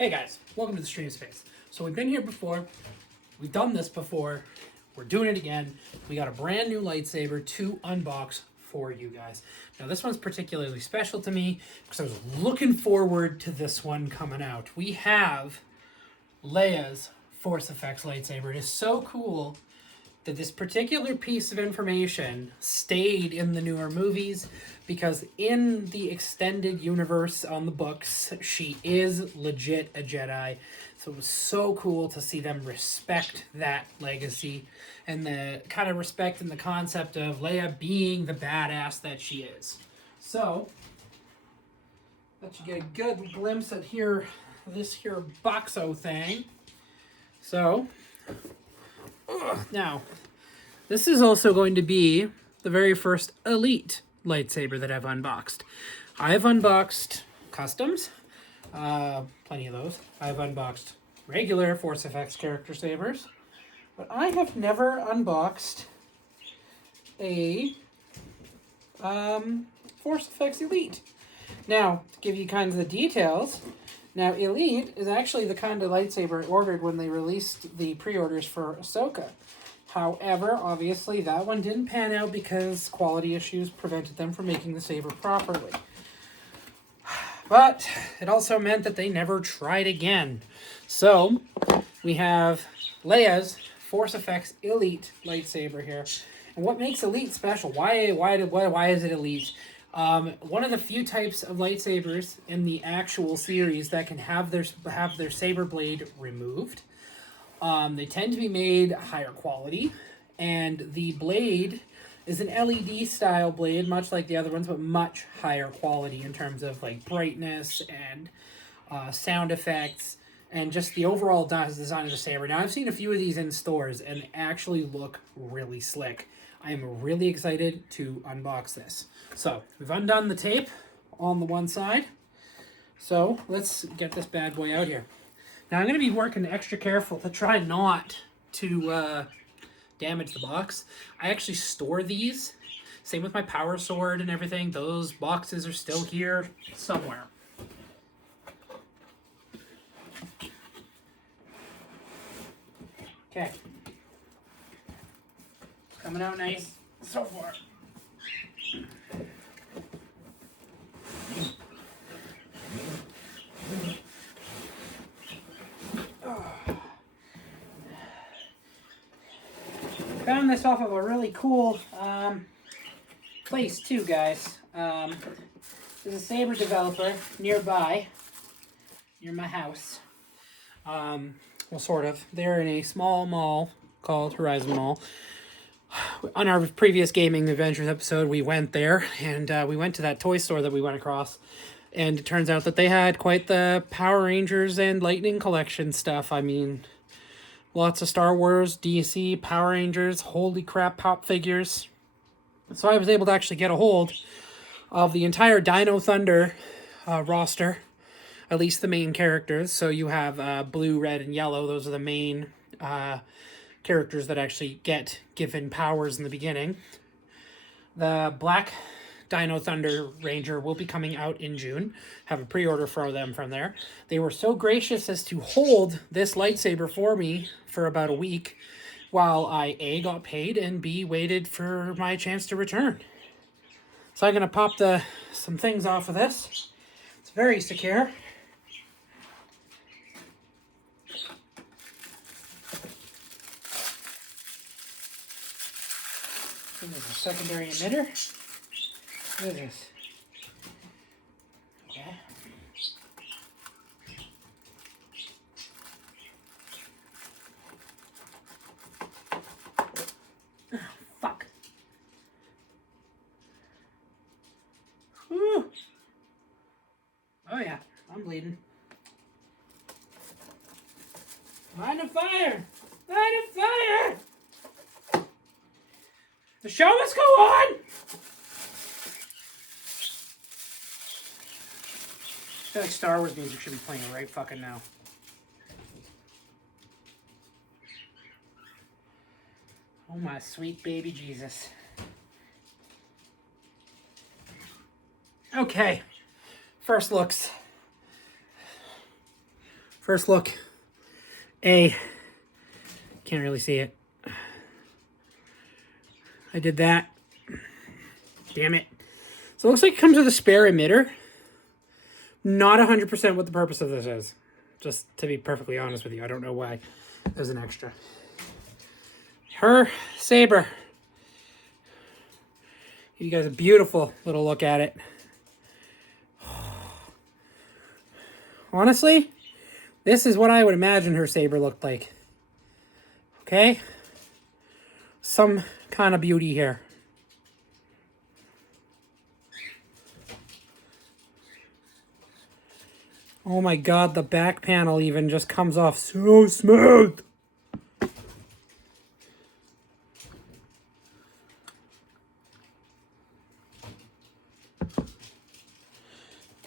Hey guys, welcome to the stream space. So we've been here before, we've done this before, we're doing it again. We got a brand new lightsaber to unbox for you guys. Now this one's particularly special to me because I was looking forward to this one coming out. We have Leia's Force Effects lightsaber. It is so cool that this particular piece of information stayed in the newer movies because in the extended universe on the books, she is legit a Jedi. So it was so cool to see them respect that legacy and the kind of respect and the concept of Leia being the badass that she is. So, let you get a good glimpse at this here boxo thing. So, now, this is also going to be the very first Elite lightsaber that I've unboxed. I've unboxed customs, plenty of those. I've unboxed regular Force Effects character sabers, but I have never unboxed a Force Effects Elite. Now, to give you kind of the details, now Elite is actually the kind of lightsaber I ordered when they released the pre-orders for Ahsoka. However, obviously that one didn't pan out because quality issues prevented them from making the saber properly. But it also meant that they never tried again. So, we have Leia's Force Effects Elite lightsaber here. And what makes Elite special? Why is it Elite? One of the few types of lightsabers in the actual series that can have their saber blade removed. They tend to be made higher quality, and the blade is an LED style blade, much like the other ones, but much higher quality in terms of like brightness and sound effects and just the overall design of the saber. Now, I've seen a few of these in stores and they actually look really slick. I am really excited to unbox this. So, we've undone the tape on the one side. So, let's get this bad boy out here. Now, I'm going to be working extra careful to try not to damage the box. I actually store these. Same with my power sword and everything. Those boxes are still here somewhere. Okay. It's coming out nice so far. Found this off of a really cool place too, guys. There's a saber developer nearby, near my house. Well, sort of. They're in a small mall called Horizon Mall. On our previous Gaming Adventures episode, we went there, and we went to that toy store that we went across. And it turns out that they had quite the Power Rangers and Lightning collection stuff. I mean, lots of Star Wars, DC, Power Rangers, holy crap, pop figures. So I was able to actually get a hold of the entire Dino Thunder roster, at least the main characters. So you have blue, red, and yellow. Those are the main characters that actually get given powers in the beginning. The black Dino Thunder Ranger will be coming out in June. Have a pre-order for them from there. They were so gracious as to hold this lightsaber for me for about a week while I A, got paid, and B, waited for my chance to return. So I'm going to pop some things off of this. It's very secure. There's a secondary emitter. What is this? Okay. Oh, fuck. Whew. Oh yeah, I'm bleeding. Line of fire! Line of fire! The show must go on! I feel like Star Wars music should be playing right fucking now. Oh my sweet baby Jesus. Okay. First looks. First look. Can't really see it. I did that. Damn it. So it looks like it comes with a spare emitter. Not 100% what the purpose of this is. Just to be perfectly honest with you. I don't know why there's an extra. Her saber. Give you guys a beautiful little look at it. Honestly, this is what I would imagine her saber looked like. Okay? Some kind of beauty here. Oh my god, the back panel even just comes off so smooth.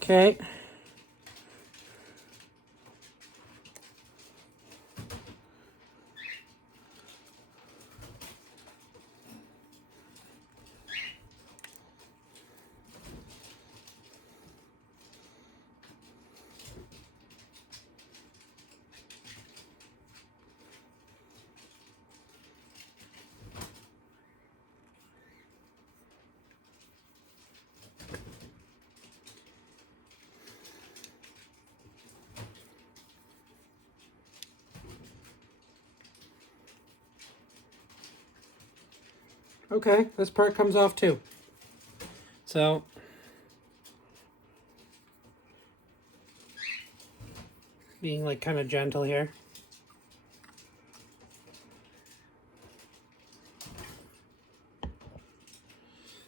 Okay. Okay, this part comes off too. So, being like kind of gentle here.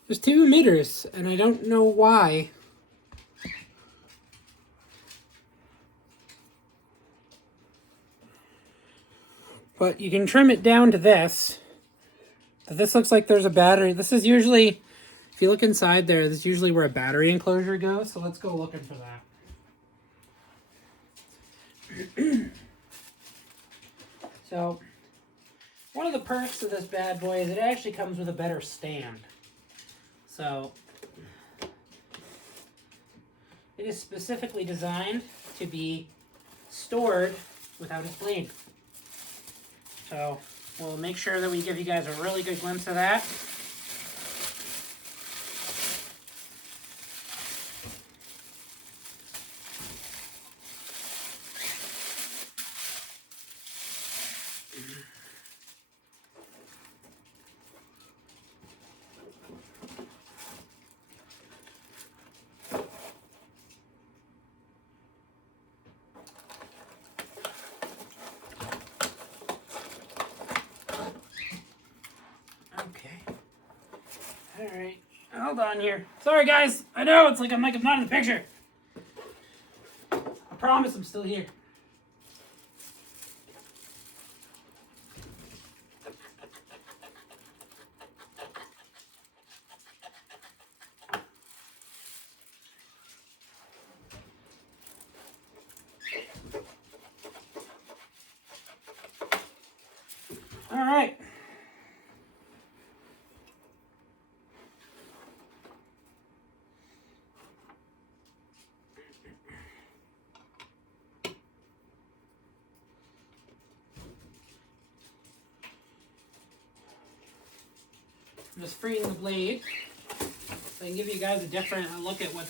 There's two emitters, and I don't know why. But you can trim it down to this. But this looks like there's a battery. This is usually, if you look inside there, this is usually where a battery enclosure goes. So let's go looking for that. So, one of the perks of this bad boy is it actually comes with a better stand. So, it is specifically designed to be stored without its blade. So, we'll make sure that we give you guys a really good glimpse of that. Alright, hold on here. Sorry guys, I know it's like I'm not in the picture. I promise I'm still here. Alright. I'm just freeing the blade so I can give you guys a look at what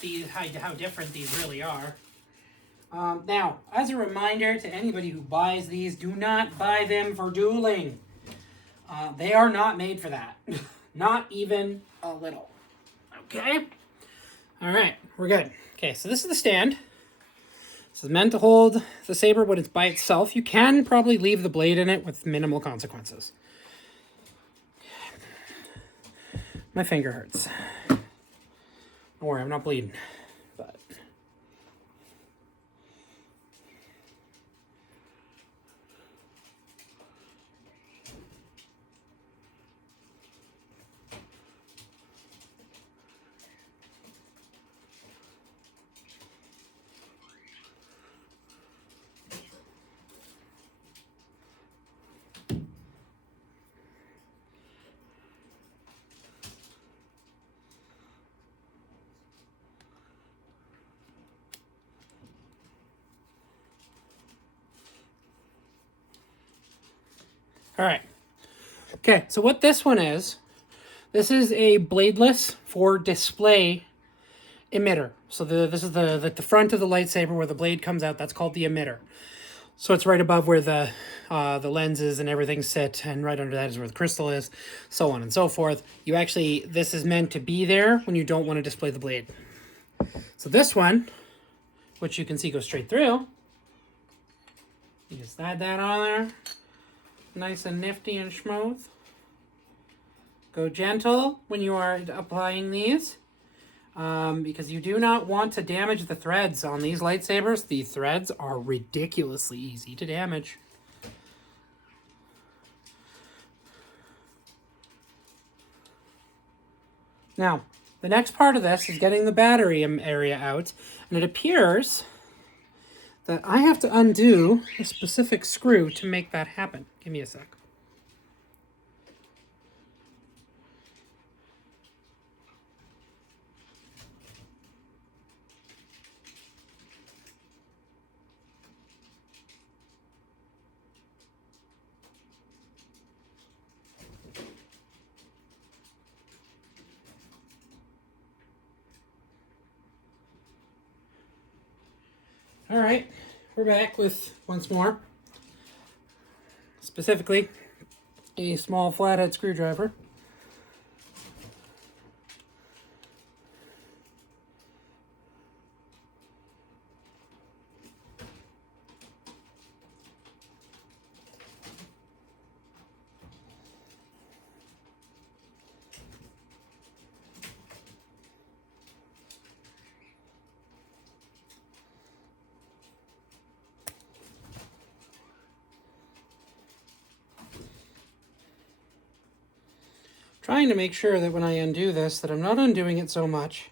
how different these really are. Now, as a reminder to anybody who buys these, do not buy them for dueling. They are not made for that. Not even a little. Okay? Alright, we're good. Okay, so this is the stand. This is meant to hold the saber when it's by itself. You can probably leave the blade in it with minimal consequences. My finger hurts. Don't worry, I'm not bleeding. But All right. Okay, so what this one is, this is a bladeless for display emitter. So this is the front of the lightsaber where the blade comes out. That's called the emitter. So it's right above where the lenses and everything sit, and right under that is where the crystal is, so on and so forth. This is meant to be there when you don't want to display the blade. So this one, which you can see goes straight through, you just slide that on there, nice and nifty and smooth. Go gentle when you are applying these, because you do not want to damage the threads on these lightsabers. The threads are ridiculously easy to damage. Now, the next part of this is getting the battery area out, and it appears that I have to undo a specific screw to make that happen. Give me a sec. All right, we're back with once more, specifically a small flathead screwdriver. Trying to make sure that when I undo this, that I'm not undoing it so much.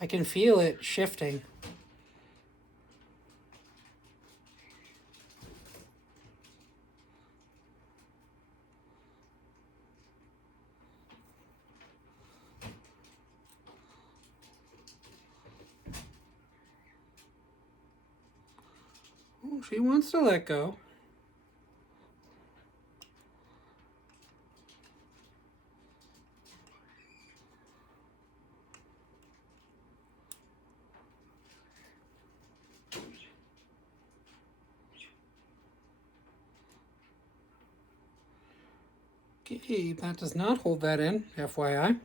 I can feel it shifting. Oh, she wants to let go. Okay, that does not hold that in, FYI.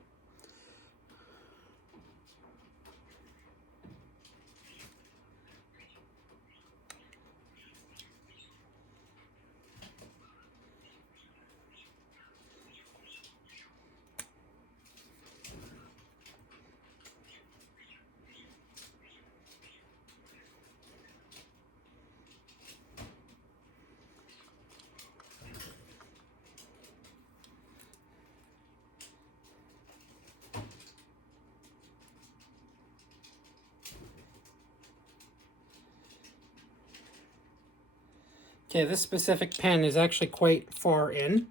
Okay, this specific pen is actually quite far in.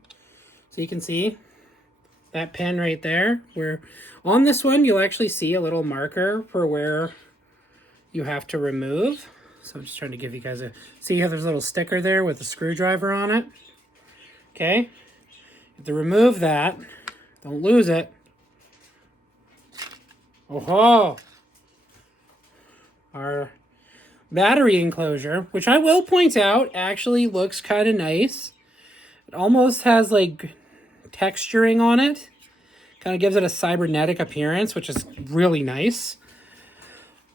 So you can see that pen right there, where on this one you'll actually see a little marker for where you have to remove. So I'm just trying to give you guys a, see how there's a little sticker there with a screwdriver on it? Okay, you have to remove that, don't lose it. Oh-ho! Our battery enclosure, which I will point out actually looks kind of nice. It almost has like texturing on it. Kind of gives it a cybernetic appearance, which is really nice.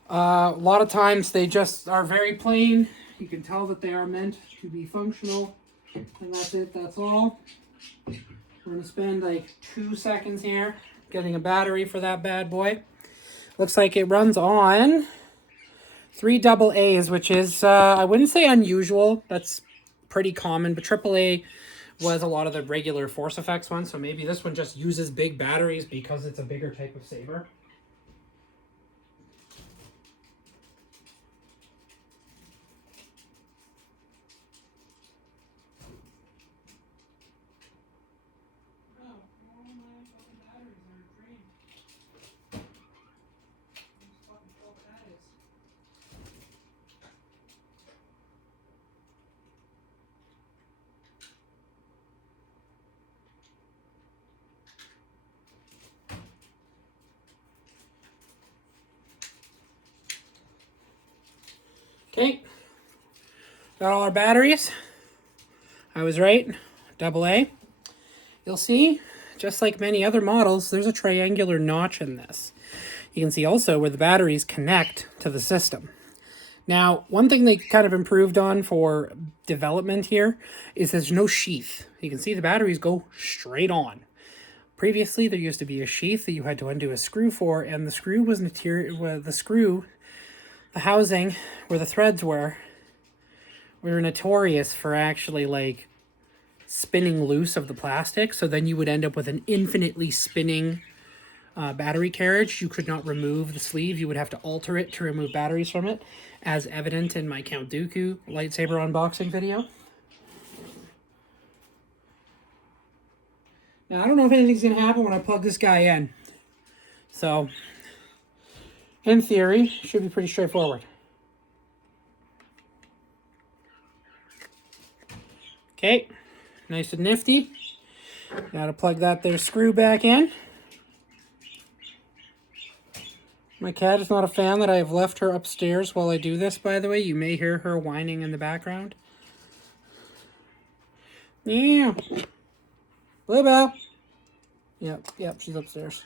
A lot of times they just are very plain. You can tell that they are meant to be functional. And that's it, that's all. We're going to spend like 2 seconds here getting a battery for that bad boy. Looks like it runs on 3 AA's, which is, I wouldn't say unusual. That's pretty common, but AAA was a lot of the regular Force Effects ones, so maybe this one just uses big batteries because it's a bigger type of saber. Okay, got all our batteries. I was right, AA. You'll see, just like many other models, there's a triangular notch in this. You can see also where the batteries connect to the system. Now, one thing they kind of improved on for development here is there's no sheath. You can see the batteries go straight on. Previously, there used to be a sheath that you had to undo a screw for, and the screw was the housing where the threads were notorious for actually like spinning loose of the plastic. So then you would end up with an infinitely spinning battery carriage. You could not remove the sleeve. You would have to alter it to remove batteries from it, as evident in my Count Dooku lightsaber unboxing video. Now, I don't know if anything's going to happen when I plug this guy in. So, in theory, should be pretty straightforward. Okay, nice and nifty. Gotta plug that there screw back in. My cat is not a fan that I have left her upstairs while I do this, by the way. You may hear her whining in the background. Yeah. Bluebell. Yep, she's upstairs.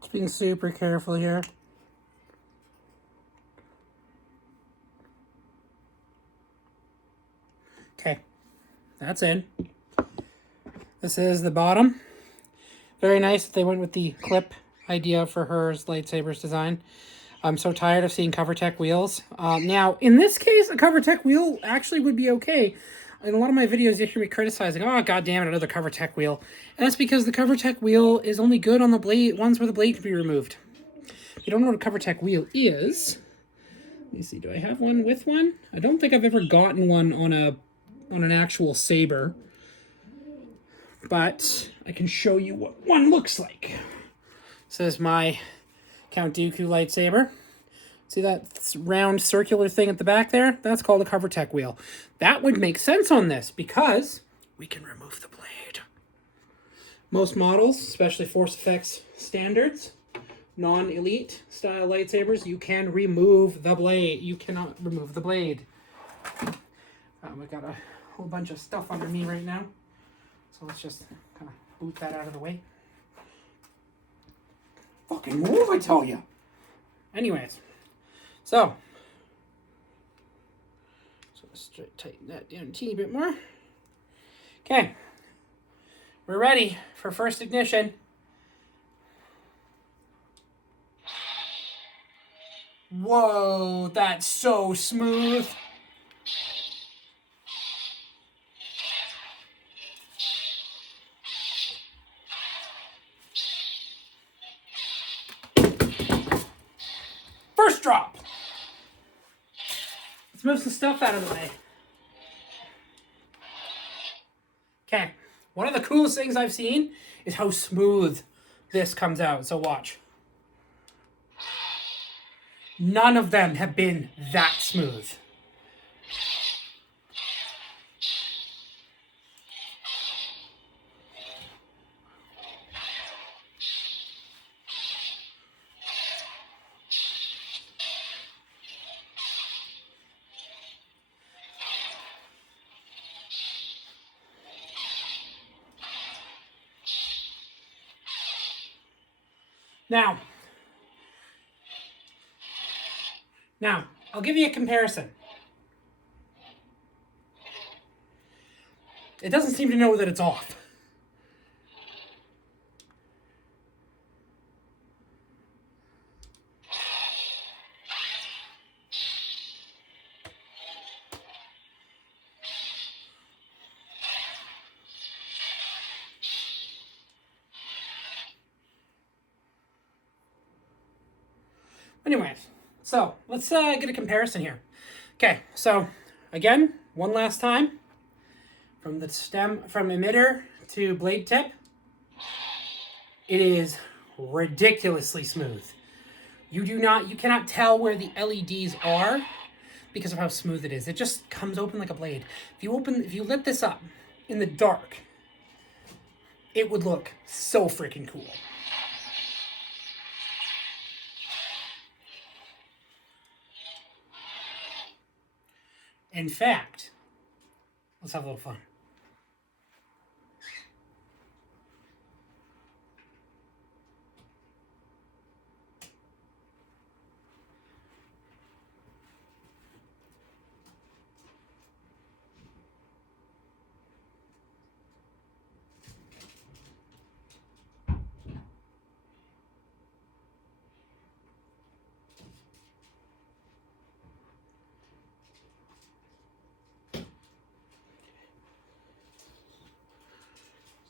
Just being super careful here. Okay, that's in. This is the bottom. Very nice that they went with the clip idea for her lightsaber's design. I'm so tired of seeing CoverTech wheels. Now, in this case, a CoverTech wheel actually would be okay. In a lot of my videos, you hear me criticizing, oh, god damn it, another CoverTech wheel. And that's because the CoverTech wheel is only good on the blade, ones where the blade can be removed. If you don't know what a CoverTech wheel is, let me see, do I have one with one? I don't think I've ever gotten one on an actual saber. But I can show you what one looks like. This is my Count Dooku lightsaber. See that round circular thing at the back there? That's called a CoverTech wheel. That would make sense on this because we can remove the blade. Most models, especially Force Effects standards, non-elite style lightsabers, you can remove the blade. You cannot remove the blade. I've got a whole bunch of stuff under me right now. So let's just kind of boot that out of the way. Fucking move, I tell you. Anyways, so let's tighten that down a teeny bit more. Okay, we're ready for first ignition. Whoa, that's so smooth. First drop. Let's move some stuff out of the way. Okay, one of the coolest things I've seen is how smooth this comes out. So watch. None of them have been that smooth. Now, I'll give you a comparison. It doesn't seem to know that it's off. Anyways, so let's get a comparison here. Okay, so again, one last time. from the stem, from emitter to blade tip, it is ridiculously smooth. You cannot tell where the LEDs are because of how smooth it is. It just comes open like a blade. If you lit this up in the dark, it would look so freaking cool. In fact, let's have a little fun.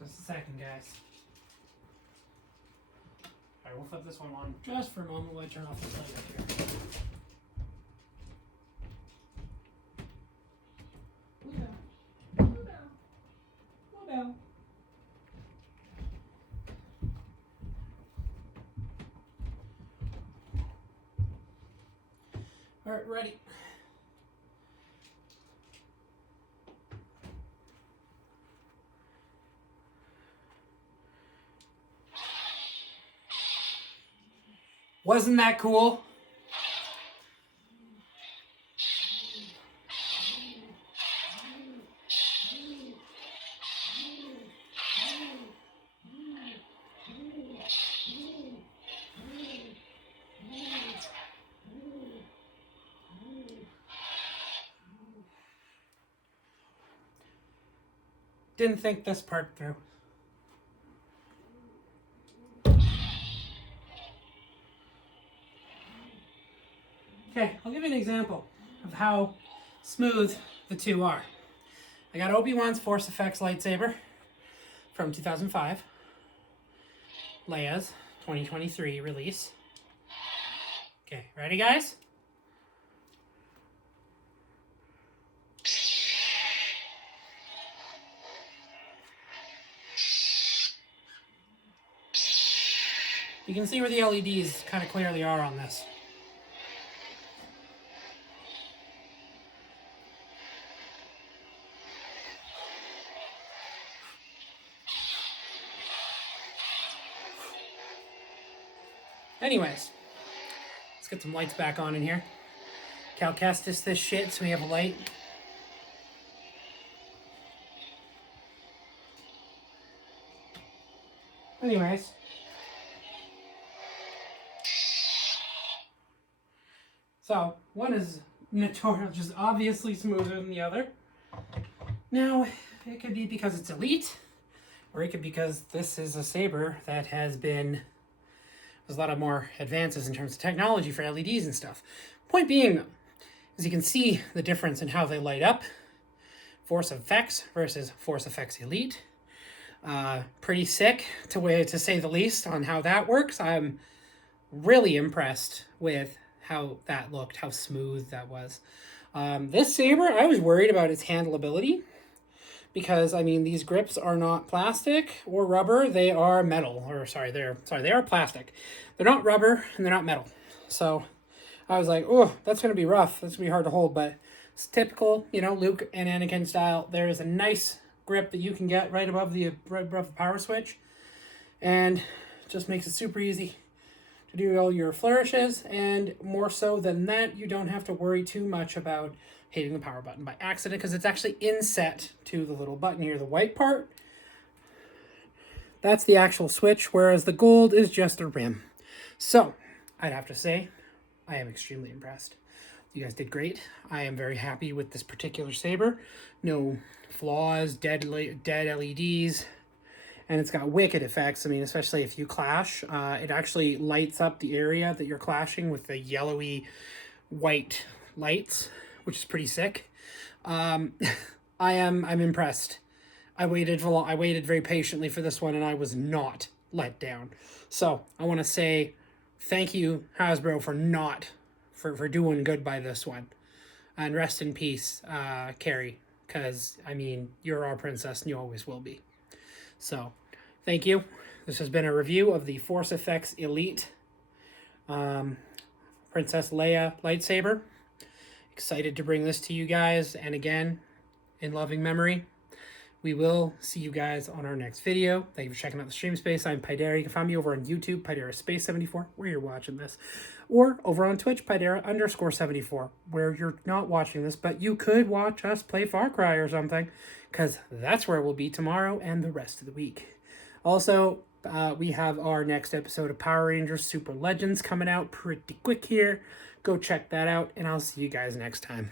Just a second, guys. Alright, we'll flip this one on just for a moment while I turn off the light up here. Bluebell. Alright, ready. Wasn't that cool? Didn't think this part through. Okay, I'll give you an example of how smooth the two are. I got Obi-Wan's Force Effects lightsaber from 2005. Leia's 2023 release. Okay, ready guys? You can see where the LEDs kind of clearly are on this. Anyways, let's get some lights back on in here. Cal Kestis this shit so we have a light. Anyways. So, one is notorious, just obviously smoother than the other. Now, it could be because it's elite, or it could be because this is a saber that has been, there's a lot of more advances in terms of technology for LEDs and stuff. Point being, though, is you can see the difference in how they light up. Force Effects versus Force Effects Elite. Pretty sick, to say the least, on how that works. I'm really impressed with how that looked, how smooth that was. This saber, I was worried about its handleability because, I mean, these grips are not plastic or rubber, they are metal, they are plastic. They're not rubber and they're not metal. So I was like, oh, that's going to be rough. That's going to be hard to hold, but it's typical, you know, Luke and Anakin style. There is a nice grip that you can get right above the power switch, and it just makes it super easy to do all your flourishes, and more so than that, you don't have to worry too much about hitting the power button by accident because it's actually inset to the little button here. The white part, that's the actual switch, whereas the gold is just a rim. So, I'd have to say, I am extremely impressed. You guys did great. I am very happy with this particular saber. No flaws, dead LEDs, and it's got wicked effects. I mean, especially if you clash, it actually lights up the area that you're clashing with the yellowy white lights, which is pretty sick. I'm impressed. I waited very patiently for this one, and I was not let down. So I want to say thank you, Hasbro, for doing good by this one, and rest in peace, Carrie. because, I mean, you're our princess and you always will be. So, thank you. This has been a review of the Force Effects Elite Princess Leia Lightsaber. Excited to bring this to you guys, and again, in loving memory. We will see you guys on our next video. Thank you for checking out the stream space. I'm Pydera. You can find me over on YouTube, Pydera Space 74, where you're watching this. Or over on Twitch, Pydera_74, where you're not watching this, but you could watch us play Far Cry or something, because that's where we'll be tomorrow and the rest of the week. Also, we have our next episode of Power Rangers Super Legends coming out pretty quick here. Go check that out, and I'll see you guys next time.